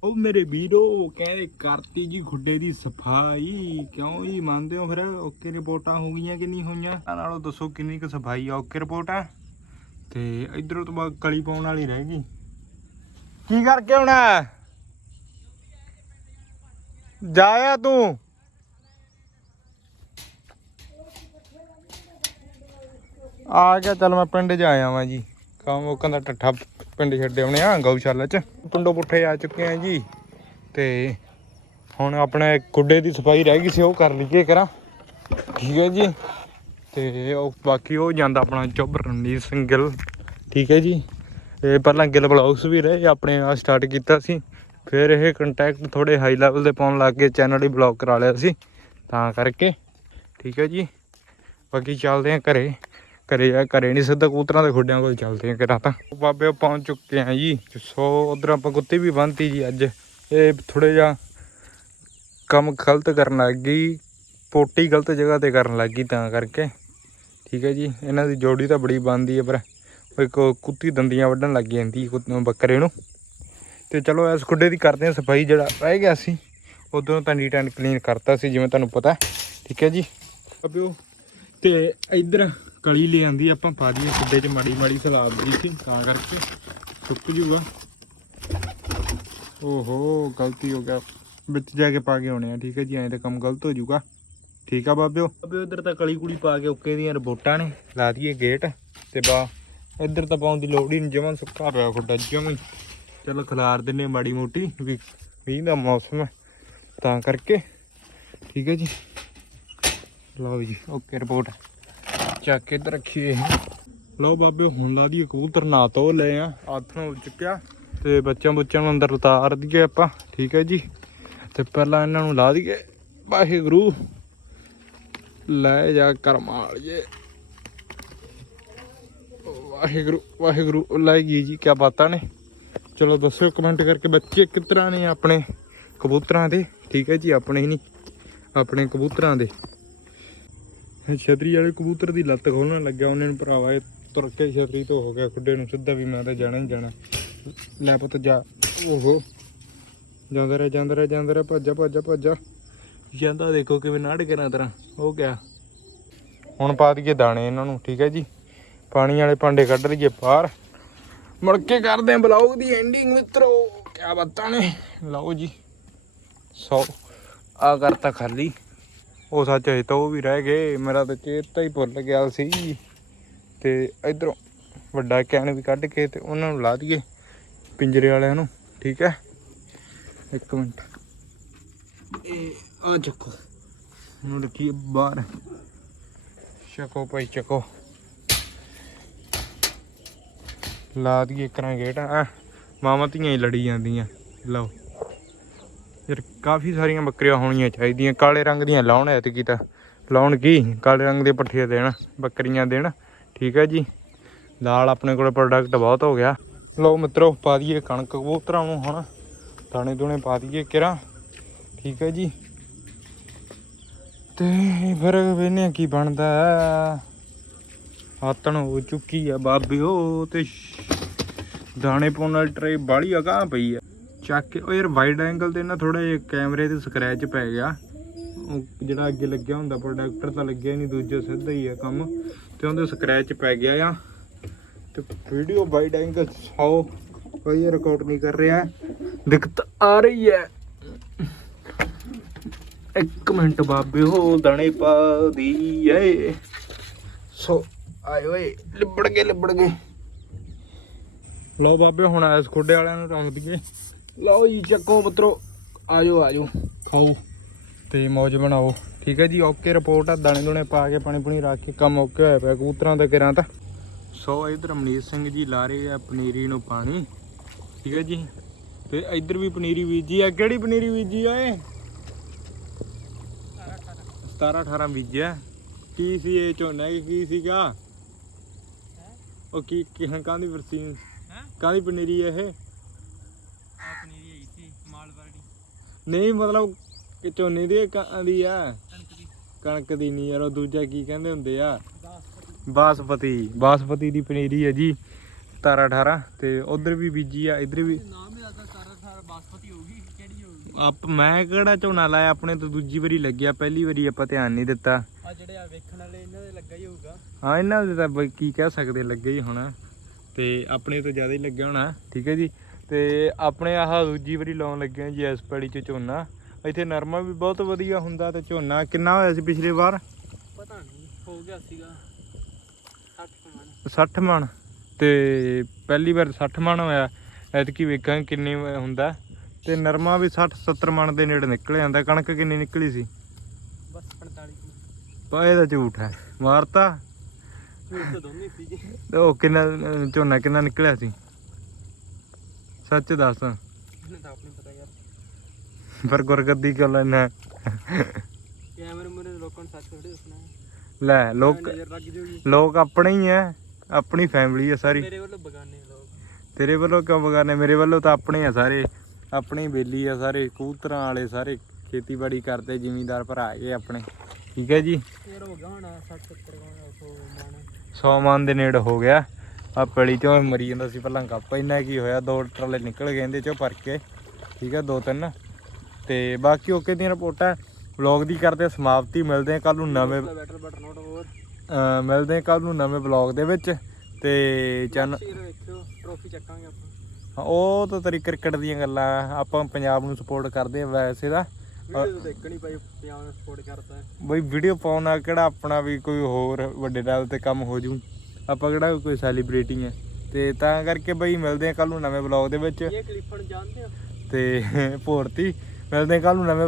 ਉਹ ਮੇਰੇ ਵੀਰੋ ਕਹਿੰਦੇ ਕਰਤੀ ਜੀ ਖੁੱਡੇ ਦੀ ਸਫ਼ਾਈ। ਕਿਉਂ ਜੀ ਮੰਨਦੇ ਹੋ ਫਿਰ? ਓਕੇ ਰਿਪੋਰਟਾਂ ਹੋ ਗਈਆਂ ਕਿ ਨਹੀਂ ਹੋਈਆਂ? ਨਾਲੋਂ ਦੱਸੋ ਕਿੰਨੀ ਕੁ ਸਫ਼ਾਈ ਆ, ਓਕੇ ਰਿਪੋਰਟ? ਆ ਤੇ ਇਧਰੋਂ ਤੋਂ ਬਾਅਦ ਕਲੀ ਪਾਉਣ ਵਾਲੀ ਰਹਿ ਗਈ। ਕੀ ਕਰਕੇ ਆਉਣਾ ਜਾਇਆ ਤੂੰ। ਆ ਗਿਆ, ਚੱਲ ਮੈਂ ਪਿੰਡ ਜਾ ਆਇਆ ਵਾਂ ਜੀ। ਕੰਮ ਉਹ ਕਹਿੰਦਾ ਟੱਠਾ ਪਿੰਡ ਛੱਡੇ ਆਉਣੇ ਆ, ਗਊਸ਼ਾਲਾ ਚ। ਪਿੰਡੋਂ ਪੁੱਠੇ ਆ ਚੁੱਕੇ ਆ ਜੀ। ਤੇ ਹੁਣ ਆਪਣੇ ਕੁੱਡੇ ਦੀ ਸਫ਼ਾਈ ਰਹਿ ਗਈ ਸੀ, ਉਹ ਕਰ ਲਈਏ ਕਰਾਂ ਠੀਕ ਹੈ ਜੀ। ਤੇ ਉਹ ਬਾਕੀ ਉਹ ਜਾਂਦਾ ਆਪਣਾ ਚੁੱਭ ਰਣਜੀਤ ਸਿੰਘ ਗਿੱਲ। ਠੀਕ ਹੈ ਜੀ। ਇਹ ਪਹਿਲਾਂ ਗਿੱਲ ਬਲੌਗਸ ਵੀ ਰਹੇ, ਆਪਣੇ ਆ ਸਟਾਰਟ ਕੀਤਾ ਸੀ। ਫਿਰ ਇਹ ਕੰਟੈਕਟ ਥੋੜੇ ਹਾਈ ਲੈਵਲ ਦੇ ਪਾਉਣ ਲੱਗ ਗਏ ਚੈਨਲ ਹੀ ਬਲੌਕ ਕਰਾ ਲਿਆ ਸੀ, ਤਾਂ ਕਰਕੇ। ਠੀਕ ਹੈ ਜੀ। ਬਾਕੀ ਚੱਲਦੇ ਆ ਘਰੇ। ਘਰੇ ਆ, ਘਰੇ ਨਹੀਂ ਸਿੱਧਾ ਕਬੂਤਰਾਂ ਦੇ ਖੁੱਡਿਆਂ ਕੋਲ ਚੱਲਦੇ ਆ ਘਰਾਂ ਤਾਂ। ਉਹ ਬਾਬੇ ਪਹੁੰਚ ਚੁੱਕੇ ਆ ਜੀ। ਸੋ ਉਧਰ ਆਪਾਂ ਕੁੱਤੀ ਵੀ ਬੰਨਤੀ ਜੀ ਅੱਜ। ਇਹ ਥੋੜੇ ਜਿਹਾ ਕੰਮ ਗਲਤ ਕਰਨ ਲੱਗ ਗਈ। ਪੋਟੀ ਗਲਤ ਜਗ੍ਹਾ ਤੇ ਕਰਨ ਲੱਗ ਗਈ ਤਾਂ ਕਰਕੇ। ਠੀਕ ਹੈ ਜੀ। ਇਹਨਾਂ ਦੀ ਜੋੜੀ ਤਾਂ ਬੜੀ ਬੰਦੀ ਹੈ ਪਰ ਇੱਕ ਕੁੱਤੀ ਦੰਦੀਆਂ ਵੱਢਣ ਲੱਗ ਜਾਂਦੀ ਬੱਕਰੇ ਨੂੰ। ਤੇ ਚਲੋ ਇਸ ਖੁੱਡੇ ਦੀ ਕਰਦੇ ਆ ਸਫ਼ਾਈ ਜਿਹੜਾ ਰਹਿ ਗਿਆ ਸੀ। ਉਦੋਂ ਤਾਂ ਨੀਟ ਐਂਡ ਕਲੀਨ ਕਰਤਾ ਸੀ ਜਿਵੇਂ ਤੁਹਾਨੂੰ ਪਤਾ ਠੀਕ ਹੈ ਜੀ? ਅਬਿਓ ਤੇ ਇੱਧਰ ਕਲੀ ਲੈ ਆਂਦੀ ਆਪਾਂ ਪਾ ਦਈਏ ਖੁੱਡੇ 'ਚ ਮਾੜੀ ਮਾੜੀ ਸਲਾਬ ਦੀ ਸੀ ਤਾਂ ਕਰਕੇ ਸੁੱਕ ਜੂਗਾ। ਓਹੋ ਗਲਤੀ ਹੋ ਗਿਆ। ਵਿੱਚ ਜਾ ਕੇ ਪਾ ਕੇ ਆਉਣੇ ਆ ਠੀਕ ਹੈ ਜੀ? ਐਂ ਤਾਂ ਕੰਮ ਗਲਤ ਹੋ ਜੂਗਾ। ਠੀਕ ਆ ਬਾਬਿਓ? ਬਾਬਿਓ ਇੱਧਰ ਤਾਂ ਕਲੀ ਕੁਲੀ ਪਾ ਕੇ ਓਕੇ ਦੀਆਂ ਰਿਪੋਰਟਾਂ ਨੇ। ਲਾ ਦਈਏ ਗੇਟ ਤੇ ਬਾ ਇੱਧਰ ਤਾਂ ਪਾਉਣ ਦੀ ਲੋੜ ਹੀ ਨਹੀਂ, ਜਮਾਂ ਸੁੱਕਾ ਪਿਆ ਖੁੱਡਾ, ਜਮਾਂ ਹੀ। ਚਲੋ ਖਿਲਾਰ ਦਿੰਨੇ ਮਾੜੀ ਮੋਟੀ, ਵੀ ਮੀਂਹ ਦਾ ਮੌਸਮ ਹੈ, ਤਾਂ ਕਰਕੇ। ਠੀਕ ਹੈ ਜੀ। ਲਓ ਜੀ ਓਕੇ ਰਿਪੋਰਟ ਚੱਕ ਕੇ ਇੱਧਰ ਰੱਖੀਏ। ਲਓ ਬਾਬੇ ਹੁਣ ਲਾ ਦਈਏ ਕਬੂਤਰ, ਨਾ ਤੋ ਲਏ ਆ, ਹੱਥ ਨੂੰ ਚੁੱਕਿਆ। ਤੇ ਬੱਚਿਆਂ ਬੁੱਚਿਆਂ ਨੂੰ ਅੰਦਰ ਉਤਾਰ ਦਈਏ ਆਪਾਂ। ਠੀਕ ਹੈ ਜੀ। ਤੇ ਪਹਿਲਾਂ ਇਹਨਾਂ ਨੂੰ ਲਾ ਦਈਏ। ਵਾਹਿਗੁਰੂ। ਲੈ ਜਾ ਕਰਮਾਲੀਏ ਵਾਹਿਗੁਰੂ ਵਾਹਿਗੁਰੂ ਲੈ ਜੀ ਕੀ ਬਾਤਾਂ ਨੇ। ਚਲੋ ਦੱਸਿਓ ਕਮੈਂਟ ਕਰਕੇ, ਬੱਚੇ ਕਿਸ ਤਰ੍ਹਾਂ ਨੇ ਆਪਣੇ ਕਬੂਤਰਾਂ ਦੇ? ਠੀਕ ਹੈ ਜੀ, ਆਪਣੇ ਹੀ ਨਹੀਂ, ਆਪਣੇ ਕਬੂਤਰਾਂ ਦੇ। ਛਤਰੀ ਵਾਲੇ ਕਬੂਤਰ ਦੀ ਲੱਤ ਖੋਲਣ ਲੱਗਿਆ, ਉਹਨੇ ਨੂੰ ਭਰਾਵਾ, ਇਹ ਤੁਰ ਕੇ ਛਤਰੀ ਤੋਂ ਹੋ ਗਿਆ, ਖੁੱਡੇ ਨੂੰ ਸਿੱਧਾ ਵੀ ਮੈਂ ਤਾਂ ਜਾਣਾ ਹੀ ਜਾਣਾ। ਲੈ ਪੁੱਤ, ਜਾ। ਓਹੋ। ਜਾਂਦਾ ਰਹਿ ਜਾਂਦਾ ਰਹਿ ਜਾਂਦਾ ਰਹਿ, ਭੱਜਾ ਭੱਜਾ ਭੱਜਾ ਜਾਂਦਾ ਦੇਖੋ ਕਿਵੇਂ ਨਾੜ ਕੇ ਨਾ ਤਰ੍ਹਾਂ, ਹੋ ਗਿਆ। ਹੁਣ ਪਾ ਦਈਏ ਦਾਣੇ ਇਹਨਾਂ ਨੂੰ, ਠੀਕ ਹੈ ਜੀ। ਪਾਣੀ ਵਾਲੇ ਭਾਂਡੇ ਕੱਢ ਲਈਏ ਬਾਹਰ। ਮੁੜ ਕੇ ਕਰਦੇ ਆਂ ਬਲੌਗ ਦੀ ਐਂਡਿੰਗ ਮਿੱਤਰੋ। ਕੀ ਬਾਤਾਂ ਨੇ। ਲਓ ਜੀ। ਸੌ। ਆ ਕਰਤਾ ਖਾਲੀ। ਉਹ ਸੱਚ ਹੈ ਤਾਂ ਉਹ ਵੀ ਰਹਿ ਗਏ। ਮੇਰਾ ਤਾਂ ਚੇਤਾ ਹੀ ਭੁੱਲ ਗਿਆ ਸੀ। ਤੇ ਇਧਰੋਂ ਵੱਡਾ ਕੈਨ ਵੀ ਕੱਢ ਕੇ ਤੇ ਉਹਨਾਂ ਨੂੰ ਲਾ ਦਈਏ ਪਿੰਜਰੇ ਵਾਲਿਆਂ ਨੂੰ। ਠੀਕ ਹੈ? ਇੱਕ ਮਿੰਟ। ਇਹ ਆ ਚੱਕੋ। ਇਹਨੂੰ ਰੱਖੀਏ ਬਾਹਰ। ਚੱਕੋ ਭਾਈ, ਚੱਕੋ। ਲਾ ਦਈਏ ਕਰਾਂ ਗੇਟ। ਆ ਮਾਵਾਂ ਧੀਆਂ ਹੀ ਲੜੀ ਜਾਂਦੀਆਂ। ਲਓ। ਯਾਰ, ਕਾਫੀ ਸਾਰੀਆਂ ਬੱਕਰੀਆਂ ਹੋਣੀਆਂ ਚਾਹੀਦੀਆਂ। ਕਾਲੇ ਰੰਗ ਦੀਆਂ ਲਾਉਣ ਐਤਕੀ ਤਾਂ। ਲਾਉਣ ਕੀ? ਕਾਲੇ ਰੰਗ ਦੇ ਪੱਠੇ ਦੇਣ, ਬੱਕਰੀਆਂ ਦੇਣ। ਠੀਕ ਹੈ ਜੀ। ਦਾਲ ਆਪਣੇ ਕੋਲ ਪ੍ਰੋਡਕਟ ਬਹੁਤ ਹੋ ਗਿਆ। ਲਓ ਮਿੱਤਰੋ, ਪਾ ਦਈਏ ਕਣਕ ਕਬੂਤਰਾਂ ਨੂੰ ਹੁਣ। ਦਾਣੇ ਦੂਣੇ ਪਾ ਦਈਏ ਕਿਰਾਂ। ਠੀਕ ਹੈ ਜੀ। ਤੇ ਫਿਰ ਵੇਨੇ ਕੀ ਬਣਦਾ। ਆਤਣ ਹੋ ਚੁੱਕੀ ਆ ਬਾਬਿਓ ਤੇ ਸ਼- ਦਾਣੇ ਪਾਉਣ ਵਾਲੀ ਟਰੇ ਬਾਲੀ ਅਗਾਹ ਪਈ ਆ। ਚੱਕ ਕੇ ਉਹ ਯਾਰ ਵਾਈਡ ਐਂਗਲ ਤੇ ਨਾ ਥੋੜਾ ਜਿਹਾ ਕੈਮਰੇ ਤੇ ਸਕ੍ਰੈਚ ਪੈ ਗਿਆ। ਉਹ ਜਿਹੜਾ ਅੱਗੇ ਲੱਗਿਆ ਹੁੰਦਾ ਪ੍ਰੋਡਕਟਰ ਤਾਂ ਲੱਗਿਆ ਨਹੀਂ, ਦੂਜਾ ਸਿੱਧਾ ਹੀ ਆ ਕੰਮ। ਤੇ ਉਹਦੇ ਸਕ੍ਰੈਚ ਪੈ ਗਿਆ ਆ। ਤੇ ਵੀਡੀਓ ਵਾਈਡ ਐਂਗਲ 100 ਕੋਈ ਰਿਕਾਰਡ ਨਹੀਂ ਕਰ ਰਿਹਾ। ਦਿੱਕਤ ਆ ਰਹੀ ਹੈ ਇੱਕ ਮਿੰਟ ਬਾਬੇ ਹੋ ਦਾਣੇ ਪਾ ਦੀ ਏ ਸੋ ਆਏ ਓਏ। ਲਿਬੜ ਗਏ ਲਿਬੜ ਗਏ। ਲਓ ਬਾਬੇ ਹੁਣ ਐਸ ਖੁੱਡੇ ਵਾਲਿਆਂ ਨੂੰ ਰੱਖ ਦਈਏ। ਲਓ ਜੀ ਚੱਕੋ ਪੁੱਤਰੋ। ਆਜੋ ਆਜੋ। ਖਾਓ ਤੇ ਮੌਜ ਬਣਾਓ ਠੀਕ ਹੈ ਜੀ ਓਕੇ ਰਿਪੋਰਟ ਆ ਦਾਣੇ ਦੁਣੇ ਪਾ ਕੇ ਪਾਣੀ ਪੁਣੀ ਰੱਖ ਕੇ ਕੰਮ ਓਕੇ ਹੋਇਆ ਪਿਆ ਕਬੂਤਰਾਂ ਦਾ ਕਿਰਾਂ ਤਾਂ ਸੋ ਇਧਰ ਮਨੀਤ ਸਿੰਘ ਜੀ ਲਾ ਰਹੇ ਆ ਪਨੀਰੀ ਨੂੰ ਪਾਣੀ। ਠੀਕ ਹੈ ਜੀ ਤੇ ਇਧਰ ਵੀ ਪਨੀਰੀ ਬੀਜੀ ਆ। ਕਿਹੜੀ ਪਨੀਰੀ ਬੀਜੀ ਆ ਏ 17 18 ਬੀਜਿਆ। ਕੀ ਸੀ ਇਹ ਝੋਨਾ ਕਿ ਕੀ ਸੀਗਾ? ਉਹ ਕੀ ਕੀ ਕਾਂਦੀ ਵਰਸੀ ਕਾਹਦੀ ਪਨੀਰੀ ਹੈ ਇਹ? ਪਨੀਰੀ ਆਈ ਸੀ ਮਾਲਵਾੜੀ ਨਹੀਂ ਮਤਲਬ ਕਿ ਝੋਨੇ ਦੀ ਕਾਂ ਦੀ ਆ? ਕਣਕ ਦੀ। ਕਣਕ ਦੀ ਨਹੀਂ ਯਾਰ ਉਹ ਦੂਜਾ ਕੀ ਕਹਿੰਦੇ ਹੁੰਦੇ ਆ? 10 ਬਾਸਪਤੀ। ਬਾਸਪਤੀ ਦੀ ਪਨੀਰੀ ਹੈ ਜੀ 17 18 ਤੇ ਉਧਰ ਵੀ ਬੀਜੀ ਆ ਇਧਰ ਵੀ ਨਾਮ ਹੀ ਦੱਸਦਾ ਸਾਰਾ ਸਾਰਾ ਬਾਸਪਤੀ ਹੋਊਗੀ ਕਿਹੜੀ ਹੋਊਗੀ ਆਪ ਮੈਂ ਕਿਹੜਾ ਝੋਨਾ ਲਾਇਆ ਆਪਣੇ ਤੋਂ ਦੂਜੀ ਵਾਰੀ ਲੱਗਿਆ ਪਹਿਲੀ ਵਾਰੀ ਆਪਾਂ ਧਿਆਨ ਨਹੀਂ ਦਿੱਤਾ। ਆ ਜਿਹੜੇ ਆ ਵੇਖਣ ਵਾਲੇ ਇਹਨਾਂ ਦੇ ਲੱਗਾ ਹੀ ਹੋਊਗਾ। ਹਾਂ ਇਹਨਾਂ ਦੇ ਤਾਂ ਬਈ ਕੀ ਕਹਿ ਸਕਦੇ ਲੱਗੇ ਹੀ ਹੋਣਾ। ਤੇ ਆਪਣੇ ਤੋਂ ਜ਼ਿਆਦਾ ਹੀ ਲੱਗਿਆ ਹੋਣਾ ਠੀਕ ਹੈ ਜੀ? ਤੇ ਆਪਣੇ ਆਹ ਦੂਜੀ ਵਾਰੀ ਲਾਉਣ ਲੱਗੇ ਹਾਂ ਜੀ ਇਸ ਪੈੜੀ ਚ ਝੋਨਾ। ਇੱਥੇ ਨਰਮਾ ਵੀ ਬਹੁਤ ਵਧੀਆ ਹੁੰਦਾ ਤੇ ਝੋਨਾ ਕਿੰਨਾ ਹੋਇਆ ਸੀ ਪਿਛਲੇ ਵਾਰ? ਪਤਾ ਨਹੀਂ ਹੋ ਗਿਆ ਸੀਗਾ। 60 ਕਮਾਨ 60 ਮਣ। ਤੇ ਪਹਿਲੀ ਵਾਰ 60 ਮਣ ਹੋਇਆ। ਐਤਕੀ ਵੇਖਾਂ ਕਿੰਨੇ ਹੁੰਦਾ। ਤੇ ਨਰਮਾ ਵੀ 60 70 ਮਣ ਦੇ ਨੇੜੇ ਨਿਕਲ ਜਾਂਦਾ। ਕਣਕ ਕਿੰਨੀ ਨਿਕਲੀ ਸੀ? ਬਸ 45 ਕਮਾਨ ਪਾ ਇਹ ਤਾਂ ਝੂਠ ਹੈ। ਮਾਰਤਾ। ਦੋਨੇ ਸੀ ਜੀ ਉਹ ਕਿੰਨਾ ਝੋਨਾ ਕਿੰਨਾ ਨਿਕਲਿਆ ਸੀ? ਸੱਚ ਦੱਸ। ਇਹਨੇ ਤਾਂ ਆਪਣੀ ਪਤਾ ਯਾਰ। ਪਰ ਗੁਰਗੱਦੀ ਕਿਉਂ ਲੈਣਾ ਕੈਮਰੇ ਮੁਰੇ ਲੋਕਾਂ ਨੂੰ ਸੱਚ ਥੋੜੀ ਦੱਸਣਾ। ਲੈ ਲੋਕ ਲੋਕ ਆਪਣੇ ਹੀ ਐ ਆਪਣੀ ਫੈਮਿਲੀ ਐ ਸਾਰੀ। ਮੇਰੇ ਵੱਲੋਂ ਬਗਾਨੇ ਲੋਕ। ਤੇਰੇ ਵੱਲੋਂ ਕਿਉਂ ਬਗਾਨੇ? ਮੇਰੇ ਵੱਲੋਂ ਤਾਂ ਆਪਣੇ ਆ ਸਾਰੇ। ਆਪਣੀ ਬੇਲੀ ਆ ਸਾਰੇ। ਕਬੂਤਰਾਂ ਵਾਲੇ ਸਾਰੇ ਖੇਤੀਬਾੜੀ ਕਰਦੇ ਜ਼ਿਮੀਂਦਾਰ ਭਰਾ ਹੈਗੇ ਆਪਣੇ। ਠੀਕ ਹੈ ਜੀ। ਯਾਰ ਹੋ ਗਿਆ ਹੋਣਾ 60 70 ਕਮਾਨ 100 ਮਾਨ। 100 ਮਨ ਦੇ ਨੇੜੇ ਹੋ ਗਿਆ। ਆ ਪਲੀ ਚੋਂ ਮਰੀ ਜਾਂਦਾ ਸੀ ਪਹਿਲਾਂ ਕੱਪ ਇੰਨਾ ਕੀ ਹੋਇਆ ਦੋ ਟਰਾਲੇ ਨਿਕਲ ਗਏ ਇਹਦੇ ਚੋਂ ਭਰ ਕੇ। ਠੀਕ ਹੈ ਦੋ ਤਿੰਨ। ਤੇ ਬਾਕੀ ਓਕੇ ਦੀਆਂ ਰਿਪੋਰਟਾਂ ਵਲੌਗ ਦੀ ਕਰਦੇ ਸਮਾਪਤੀ ਮਿਲਦੇ ਆ ਕੱਲ ਨੂੰ ਨਵੇਂ ਮਿਲਦੇ ਆ ਕੱਲ ਨੂੰ ਨਵੇਂ ਵਲੌਗ ਦੇ ਵਿੱਚ। ਤੇ ਚੈਨਲ ਟਰੋਫੀ ਚੱਕਾਂਗੇ ਆਪਾਂ। ਉਹ ਤਾਂ ਤੇਰੀ ਕ੍ਰਿਕਟ ਦੀਆਂ ਗੱਲਾਂ ਆਪਾਂ ਪੰਜਾਬ ਨੂੰ ਸਪੋਰਟ ਕਰਦੇ ਆ ਵੈਸੇ ਦਾ ਵੀਡੀਓ ਤਾਂ ਦੇਖਣੀ ਭਾਈ ਪੰਜਾਬ ਨੂੰ ਸਪੋਰਟ ਕਰਦਾ ਹੈ। ਬਈ ਵੀਡੀਓ ਪਾਉਣਾ ਕਿਹੜਾ ਆਪਣਾ ਵੀ ਕੋਈ ਹੋਰ ਵੱਡੇ ਲੈਵਲ ਤੇ ਕੰਮ ਹੋ ਜੂ? ਆਪਾਂ ਕਿਹੜਾ ਕੋਈ ਸੈਲੀਬ੍ਰਿਟੀ ਹੈ? ਤੇ ਤਾਂ ਕਰਕੇ ਬਈ ਮਿਲਦੇ ਆ ਕੱਲ ਨੂੰ ਨਵੇਂ ਵਲੌਗ ਦੇ ਵਿੱਚ। ਇਹ ਕਲਿੱਪਣ ਜਾਣਦੇ ਹੋ। ਤੇ ਭੋਰਤੀ ਮਿਲਦੇ ਆ ਕੱਲ ਨੂੰ ਨਵੇਂ